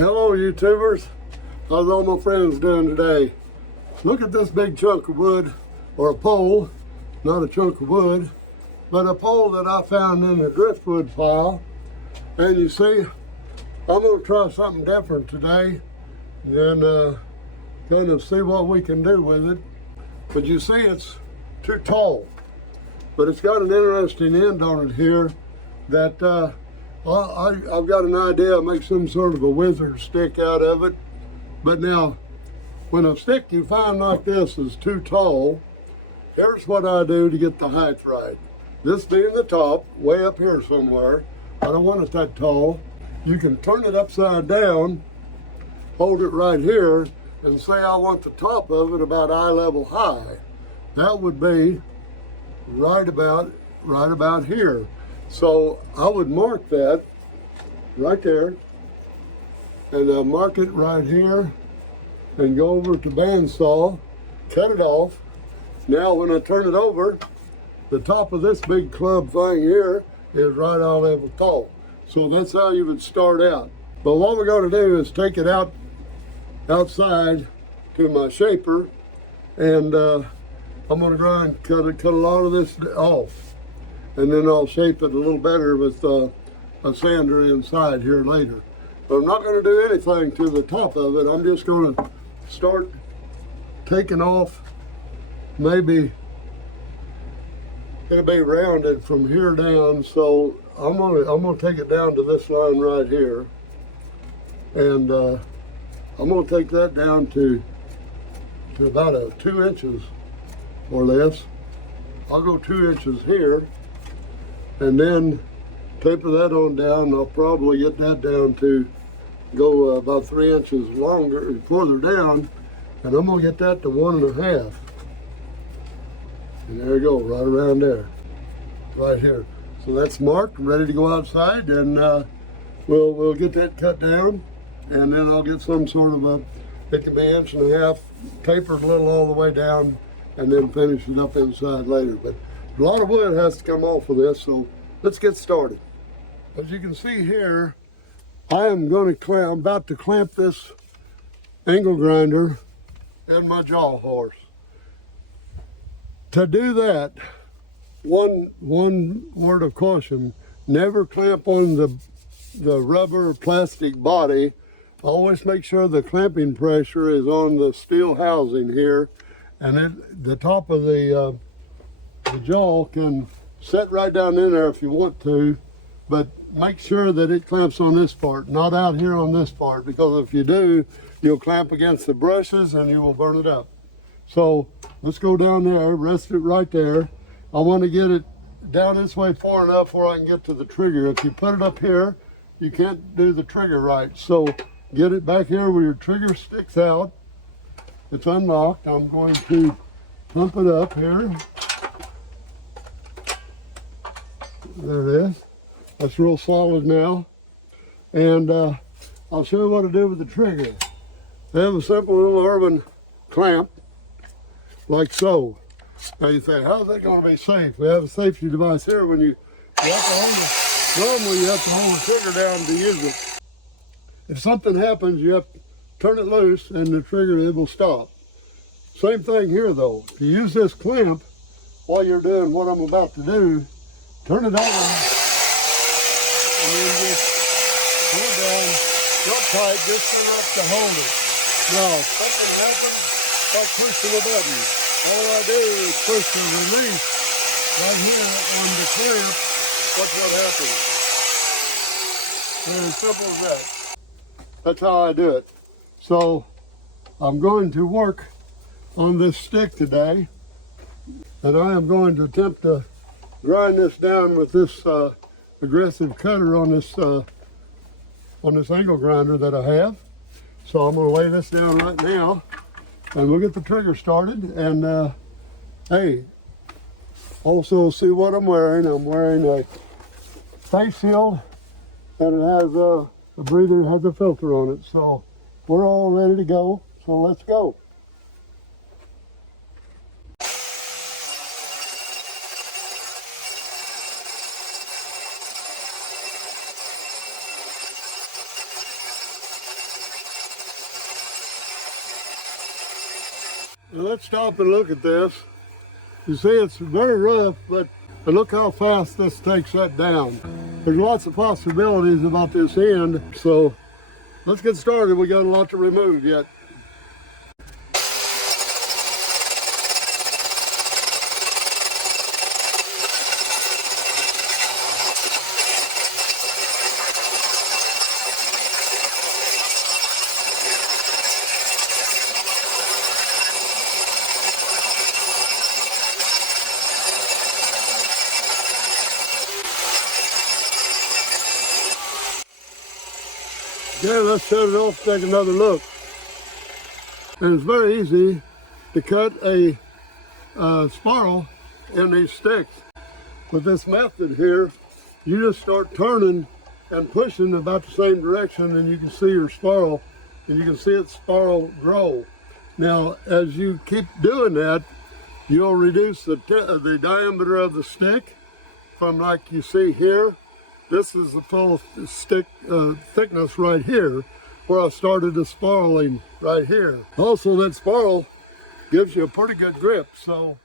Hello YouTubers, how's all my friends doing today? Look at this big chunk of wood, or a pole, not a chunk of wood, but a pole that I found in a driftwood pile. And you see, I'm going to try something different today and going to see what we can do with it. But you see, it's too tall, but it's got an interesting end on it here that I've got an idea to make some sort of a wizard stick out of it. But now, when a stick you find like this is too tall, here's what I do to get the height right. This being the top, way up here somewhere, I don't want it that tall. You can turn it upside down, hold it right here, and say I want the top of it about eye level high. That would be right about here. So I would mark that right there, and mark it right here, and go over to bandsaw, cut it off. Now when I turn it over, the top of this big club thing here is right eye level tall. So that's how you would start out. But what we're going to do is take it outside to my shaper, and I'm going to grind, cut a lot of this off. And then I'll shape it a little better with a sander inside here later. But I'm not going to do anything to the top of it. I'm just going to start taking off. Maybe it'll be rounded from here down. So I'm gonna take it down to this line right here, and I'm going to take that down to about 2 inches or less. I'll go 2 inches here, and then taper that on down. I'll probably get that down to go about 3 inches longer, further down, and I'm gonna get that to 1.5. And there you go, right around there, right here. So that's marked, ready to go outside, and we'll get that cut down, and then I'll get some sort of it can be 1.5 inches, tapered a little all the way down, and then finish it up inside later. But a lot of wood has to come off of this, so let's get started. As you can see here, I'm about to clamp this angle grinder in my jaw horse. To do that, one word of caution: never clamp on the rubber or plastic body. Always make sure the clamping pressure is on the steel housing here, and the top of the jaw can set right down in there if you want to, but make sure that it clamps on this part, not out here on this part, because if you do, you'll clamp against the brushes and you will burn it up. So let's go down there, rest it right there. I want to get it down this way far enough where I can get to the trigger. If you put it up here, you can't do the trigger right. So get it back here where your trigger sticks out. It's unlocked. I'm going to pump it up here. There it is. That's real solid now. And I'll show you what to do with the trigger. They have a simple little urban clamp, like so. Now you say, how's that going to be safe? We have a safety device here. When you have to hold it, normally you have to hold the trigger down to use it. If something happens, you have to turn it loose and the trigger, it will stop. Same thing here though. To use this clamp while you're doing what I'm about to do, turn it over, and then just pull it down real tight, just enough to hold it. Now, if something happens, like pushing a button. All I do is push the release right here on the clamp. Watch what happens. And as simple as that. That's how I do it. So, I'm going to work on this stick today, and I am going to attempt to grind this down with this aggressive cutter on this angle grinder that I have. So I'm going to lay this down right now, and we'll get the trigger started. And hey, also see what I'm wearing. I'm wearing a face shield, and it has a breather, has a filter on it. So we're all ready to go. So let's go. Now let's stop and look at this. You see it's very rough, but look how fast this takes that down. There's lots of possibilities about this end, so let's get started. We got a lot to remove yet. Okay, let's shut it off, take another look. And it's very easy to cut a spiral in these sticks. With this method here, you just start turning and pushing about the same direction, and you can see your spiral, and you can see its spiral grow. Now, as you keep doing that, you'll reduce the diameter of the stick from, like you see here. This is the full stick thickness right here, where I started the spiraling right here. Also, that spiral gives you a pretty good grip, so.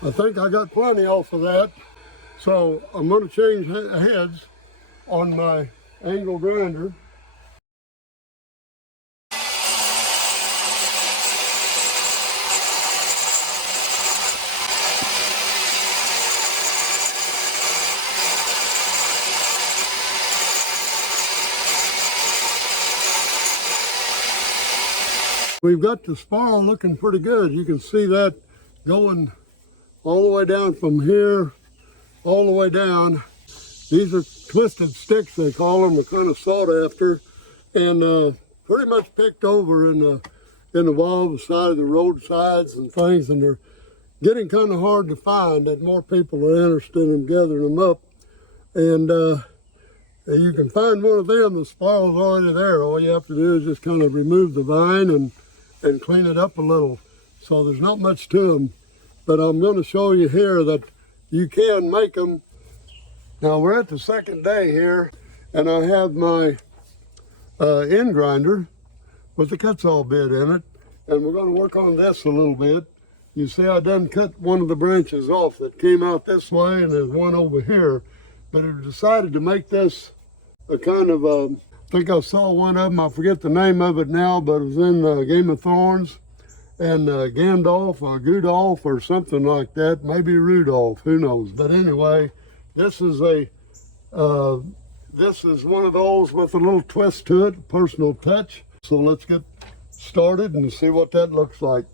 I think I got plenty off of that. So I'm going to change heads on my angle grinder. We've got the spiral looking pretty good. You can see that going all the way down from here, all the way down. These are twisted sticks, they call them. They're kind of sought after, and pretty much picked over in the wall, the side of the roadsides and things, and they're getting kind of hard to find. That more people are interested in gathering them up, and you can find one of them. The spiral's already there. All you have to do is just kind of remove the vine and clean it up a little. So there's not much to them. But I'm going to show you here that you can make them. Now we're at the second day here, and I have my end grinder with the cut-saw bit in it, and we're going to work on this a little bit. You see I done cut one of the branches off that came out this way, and there's one over here. But I decided to make this a kind of, I think I saw one of them, I forget the name of it now, but it was in Game of Thrones. And Gandalf or Gudolf or something like that, maybe Rudolph, who knows. But anyway, this is one of those with a little twist to it, personal touch. So let's get started and see what that looks like.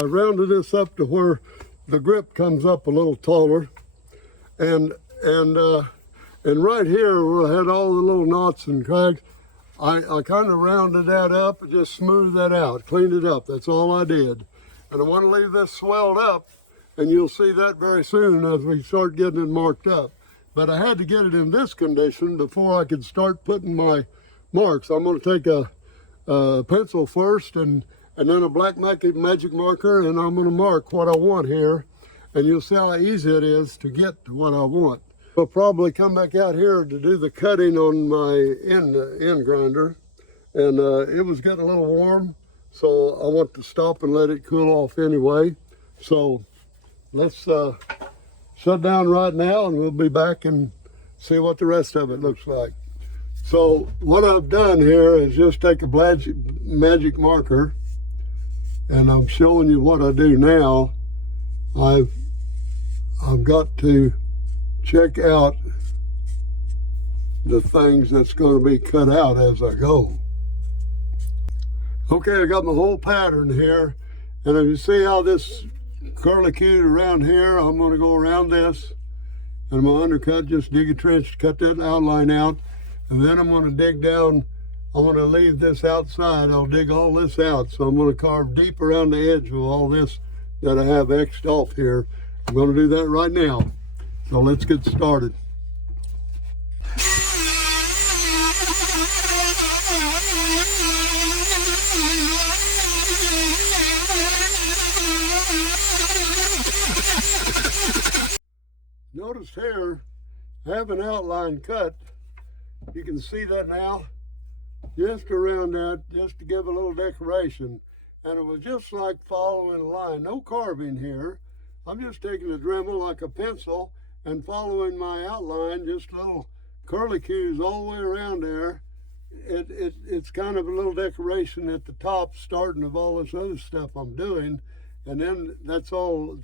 I rounded this up to where the grip comes up a little taller, and right here where I had all the little knots and cracks, I kind of rounded that up and just smoothed that out, cleaned it up. That's all I did. And I want to leave this swelled up, and you'll see that very soon as we start getting it marked up. But I had to get it in this condition before I could start putting my marks. I'm going to take a pencil first and then a black magic marker, and I'm going to mark what I want here. And you'll see how easy it is to get to what I want. I'll probably come back out here to do the cutting on my end grinder. And it was getting a little warm, so I want to stop and let it cool off anyway. So let's shut down right now, and we'll be back and see what the rest of it looks like. So what I've done here is just take a magic marker, and I'm showing you what I do now. I've got to check out the things that's going to be cut out as I go. Okay, I got my whole pattern here, and if you see how this curlicued around here, I'm going to go around this, and I'm going to undercut, just dig a trench, cut that outline out, and then I'm going to dig down. I'm going to leave this outside. I'll dig all this out, so I'm going to carve deep around the edge of all this that I have X'd off here. I'm going to do that right now. So let's get started. Notice here, I have an outline cut. You can see that now, just around that, just to give a little decoration. And it was just like following a line, no carving here. I'm just taking a Dremel like a pencil and following my outline, just little curlicues all the way around there. It's kind of a little decoration at the top, starting of all this other stuff I'm doing. And then that's all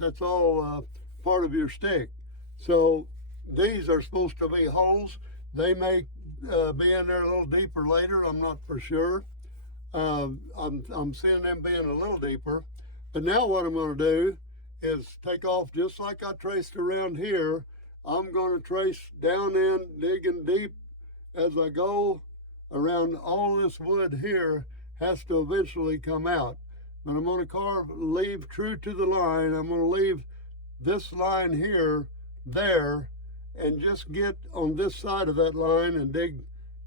part of your stick. So these are supposed to be holes. They may be in there a little deeper later. I'm not for sure. I'm seeing them being a little deeper. But now what I'm going to do is take off just like I traced around here. I'm going to trace down in, digging deep as I go around. All this wood here has to eventually come out. But I'm going to leave true to the line. I'm going to leave this line here there, and just get on this side of that line and dig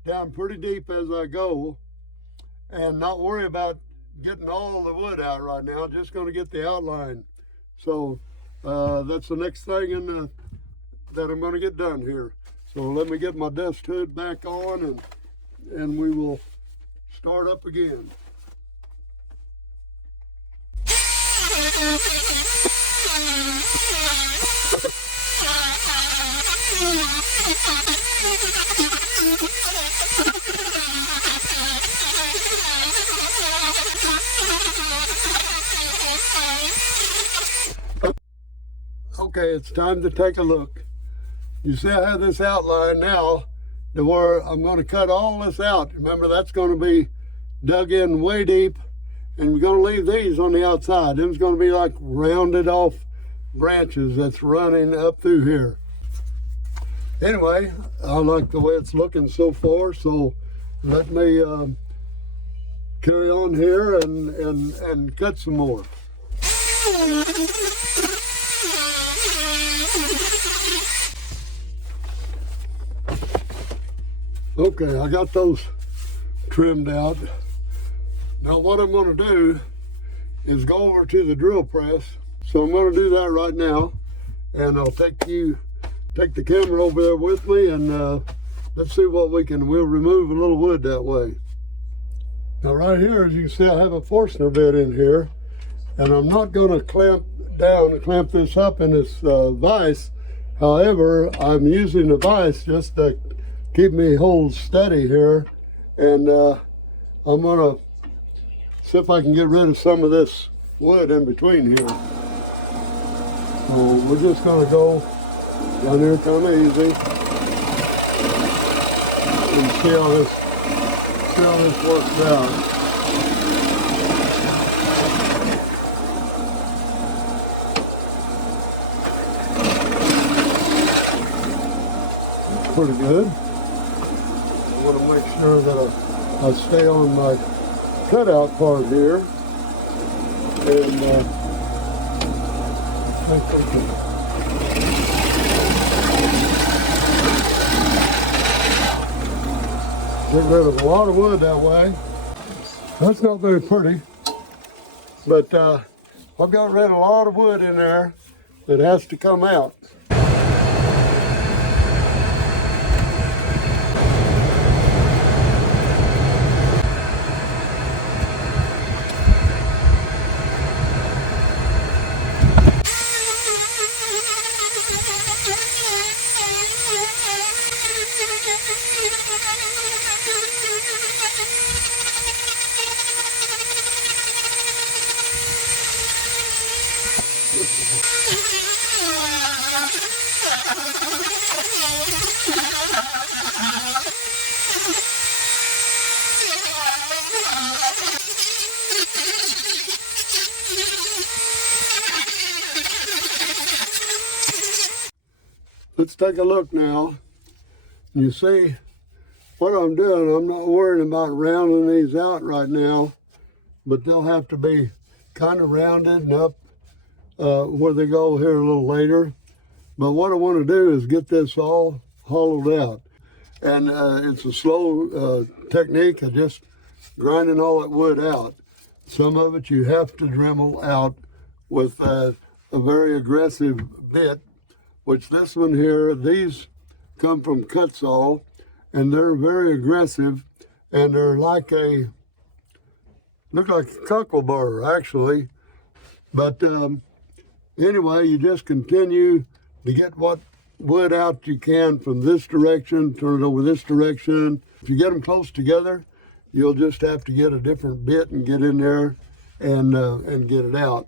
down pretty deep as I go, and not worry about getting all the wood out right now. Just going to get the outline. So that's the next thing that I'm going to get done here. So let me get my dust hood back on, and we will start up again. Okay, it's time to take a look. You see I have this outline now to where I'm going to cut all this out. Remember, that's going to be dug in way deep, and we're going to leave these on the outside. Them's going to be like rounded off branches that's running up through here. Anyway, I like the way it's looking so far, so let me carry on here and cut some more. Okay, I got those trimmed out. Now what I'm going to do is go over to the drill press. So I'm going to do that right now, and I'll take the camera over there with me, and let's see what we'll remove a little wood that way. Now right here, as you can see, I have a Forstner bit in here, and I'm not going to clamp this up in this vise. However, I'm using the vise just to keep me hold steady here, and I'm going to see if I can get rid of some of this wood in between here. So we're just going to go down here kind of easy and see how this works out. That's pretty good. I want to make sure that I stay on my cutout part here, and get rid of a lot of wood that way. That's not very pretty, but I've got rid of a lot of wood in there that has to come out. Let's take a look now. You see what I'm doing, I'm not worrying about rounding these out right now, but they'll have to be kind of rounded and up where they go here a little later. But what I want to do is get this all hollowed out. And it's a slow technique of just grinding all that wood out. Some of it you have to Dremel out with a very aggressive bit, which this one here, these come from cut saw, and they're very aggressive, and they're like look like a cockleburr actually. But anyway, you just continue to get what wood out you can from this direction, turn it over this direction. If you get them close together, you'll just have to get a different bit and get in there and get it out.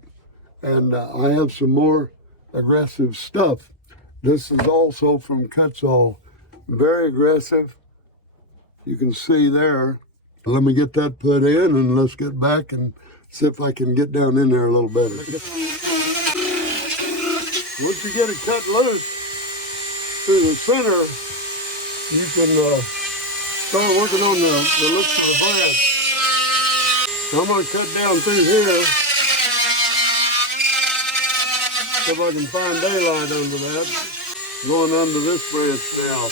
And I have some more aggressive stuff. This is also from cut saw, very aggressive. You can see there. Let me get that put in and let's get back and see if I can get down in there a little better. Once you get it cut loose through the center, you can start working on the looks of the branch. So I'm going to cut down through here. See if I can find daylight under that. Going under this branch now.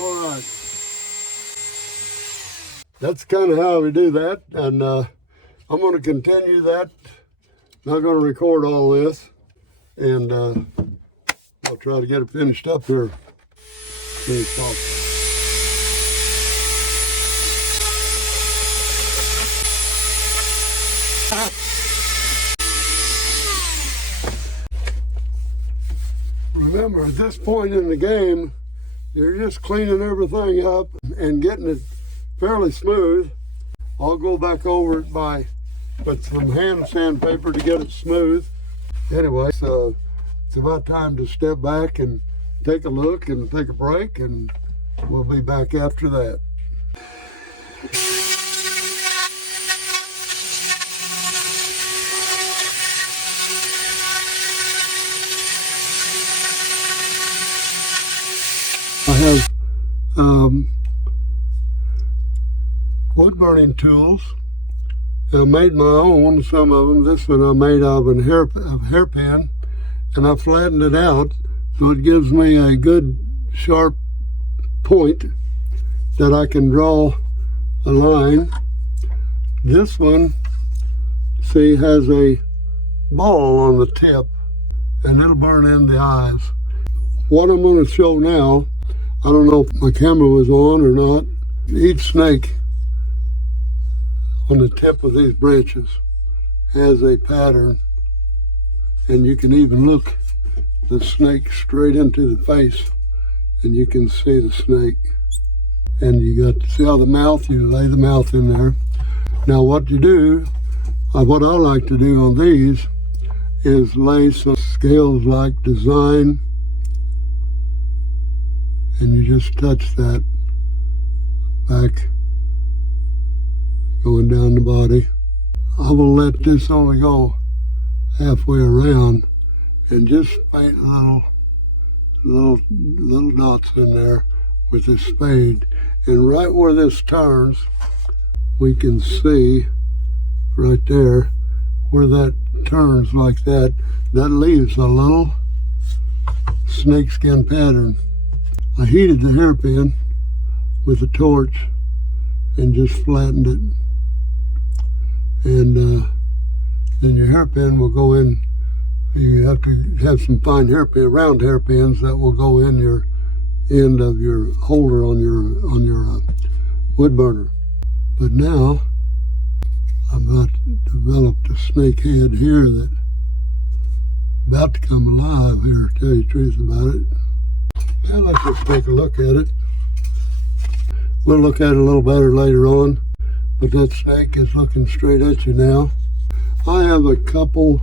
All right. That's kind of how we do that. And I'm going to continue that. Not going to record all this. And I'll try to get it finished up here as soon as possible. Remember, at this point in the game, you're just cleaning everything up and getting it fairly smooth. I'll go back over it with some hand sandpaper to get it smooth. Anyway, so it's about time to step back and take a look and take a break, and we'll be back after that. I have wood burning tools. I made my own, some of them. This one I made out of a hairpin, and I flattened it out so it gives me a good sharp point that I can draw a line. This one, see, has a ball on the tip, and it'll burn in the eyes. What I'm going to show now, I don't know if my camera was on or not. Each snake on the tip of these branches has a pattern, and you can even look the snake straight into the face and you can see the snake. And you got to see how the mouth, you lay the mouth in there. Now what you do, what I like to do on these is lay some scales-like design, and you just touch that back, going down the body. I will let this only go halfway around and just paint little dots in there with this spade. And right where this turns, we can see right there where that turns like that, that leaves a little snakeskin pattern. I heated the hairpin with a torch and just flattened it. And then your hairpin will go in. You have to have some fine hairpin, round hairpins that will go in your end of your holder on your wood burner. But now I've about developed a snake head here that's about to come alive here, to tell you the truth about it. Now let's just take a look at it. We'll look at it a little better later on. but that snake is looking straight at you now. I have a couple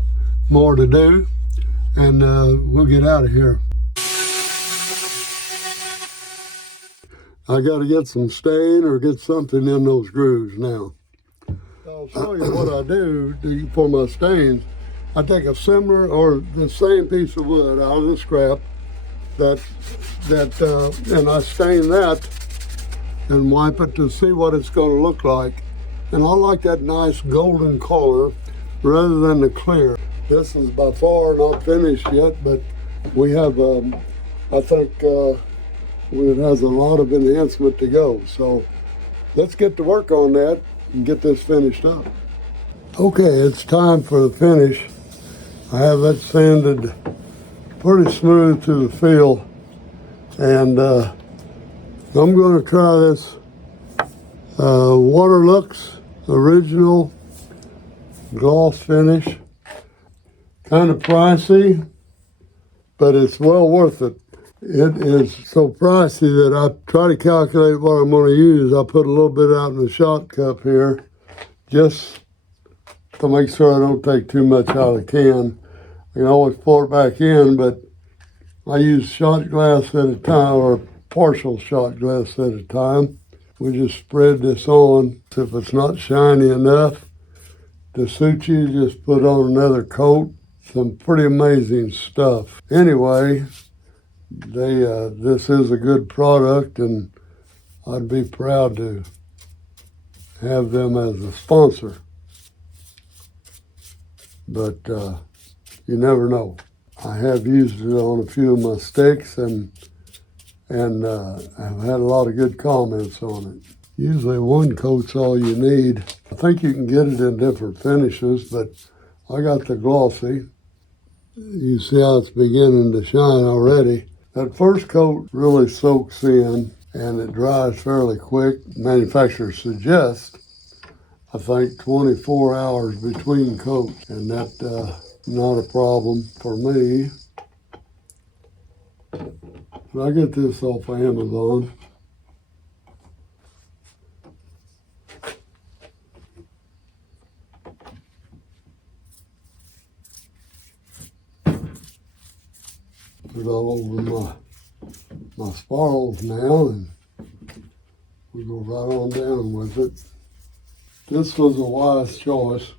more to do, and we'll get out of here. I got to get some stain or get something in those grooves now. I'll show you what I do for my stains. I take a similar or the same piece of wood out of the scrap and I stain that and wipe it to see what it's going to look like. And I like that nice golden color rather than the clear. This is by far not finished yet, but we have, I think it has a lot of enhancement to go. So let's get to work on that and get this finished up. Okay, it's time for the finish. I have that sanded pretty smooth to the feel, and I'm going to try this Waterlux Original Gloss Finish. Kind of pricey, but it's well worth it. It is so pricey that I try to calculate what I'm going to use. I put a little bit out in the shot cup here just to make sure I don't take too much out of the can. I can always pour it back in, but I use shot glass at a time, or partial shot glass at a time. We just spread this on. If it's not shiny enough to suit you, just put on another coat. Some pretty amazing stuff. Anyway, this is a good product, and I'd be proud to have them as a sponsor. But you never know. I have used it on a few of my sticks, and I've had a lot of good comments on it. Usually one coat's all you need. I think you can get it in different finishes, but I got the glossy. You see how it's beginning to shine already. That first coat really soaks in and it dries fairly quick. Manufacturers suggest, I think, 24 hours between coats, and that's not a problem for me. But I get this off of Amazon. Put it all over my spirals now, and we go right on down with it. This was a wise choice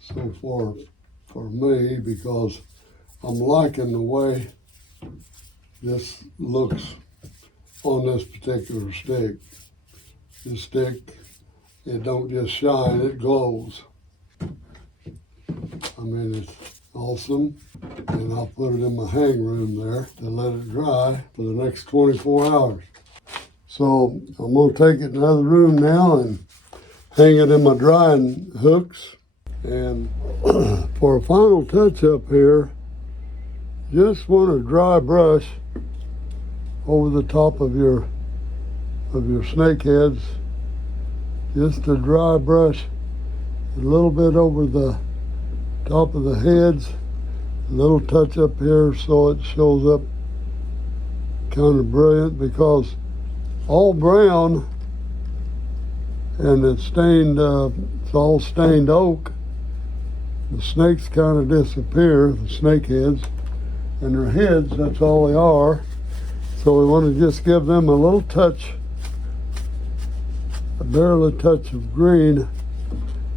so far for me, because I'm liking the way this looks on this particular stick. This stick, it don't just shine, it glows. I mean, it's awesome. And I'll put it in my hang room there to let it dry for the next 24 hours. So I'm going to take it in another room now and hang it in my drying hooks. And for a final touch up here, just want a dry brush over the top of your snake heads. Just a dry brush, a little bit over the top of the heads. A little touch up here so it shows up kind of brilliant, because all brown and it's stained, it's all stained oak. The snakes kind of disappear, the snake heads, and their heads, that's all they are. So we want to just give them a little touch, barely a touch of green,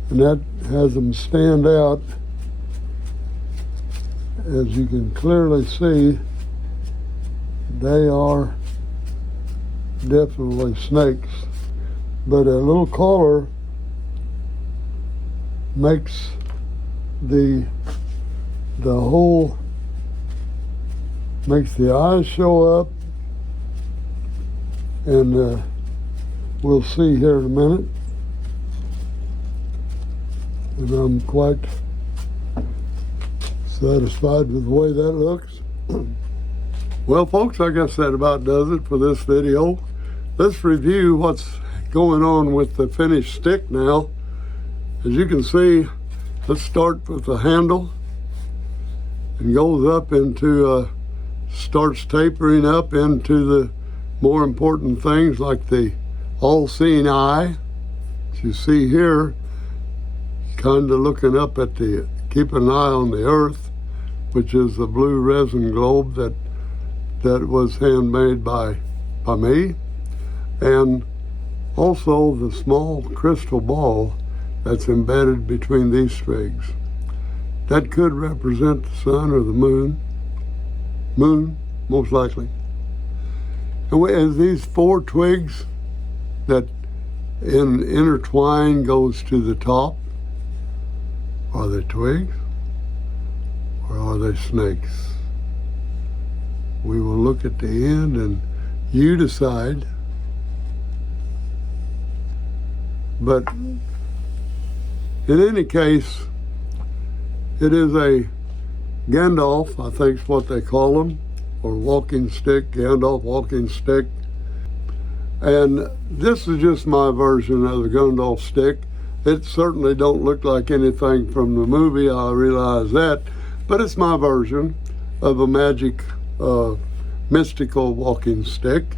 and that has them stand out. As you can clearly see, they are definitely snakes. But a little color makes the whole, makes the eyes show up, and we'll see here in a minute. And I'm quite satisfied with the way that looks. Well, folks, I guess that about does it for this video. Let's review what's going on with the finished stick now. As you can see, let's start with the handle. It goes up into, starts tapering up into the more important things like the all-seeing eye. As you see here, kind of looking up at the, keep an eye on the earth, which is the blue resin globe that was handmade by me, and also the small crystal ball that's embedded between these twigs. That could represent the sun or the moon. Moon, most likely. And as these 4 twigs that intertwine goes to the top, are they twigs or are they snakes? We will look at the end and you decide. But in any case, it is a Gandalf, I think is what they call them, or walking stick, Gandalf walking stick. And this is just my version of the Gandalf stick. It certainly don't look like anything from the movie, I realize that, but it's my version of a magic, mystical walking stick.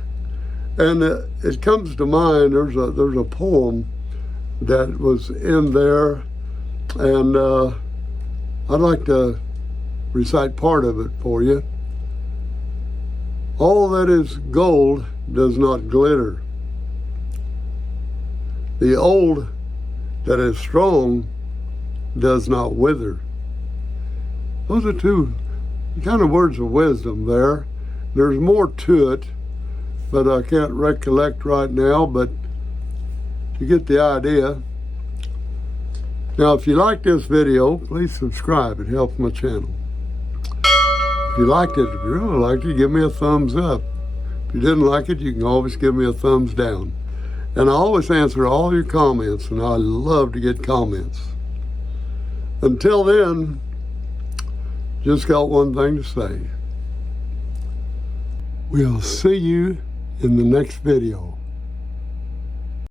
And it comes to mind, there's a poem that was in there, and I'd like to recite part of it for you. All that is gold does not glitter. The old that is strong does not wither. Those are 2 kind of words of wisdom there. There's more to it, but I can't recollect right now, but you get the idea. Now, if you like this video, please subscribe. It helps my channel. If you liked it, if you really liked it, give me a thumbs up. If you didn't like it, you can always give me a thumbs down. And I always answer all your comments, and I love to get comments. Until then, just got one thing to say. We'll see you in the next video.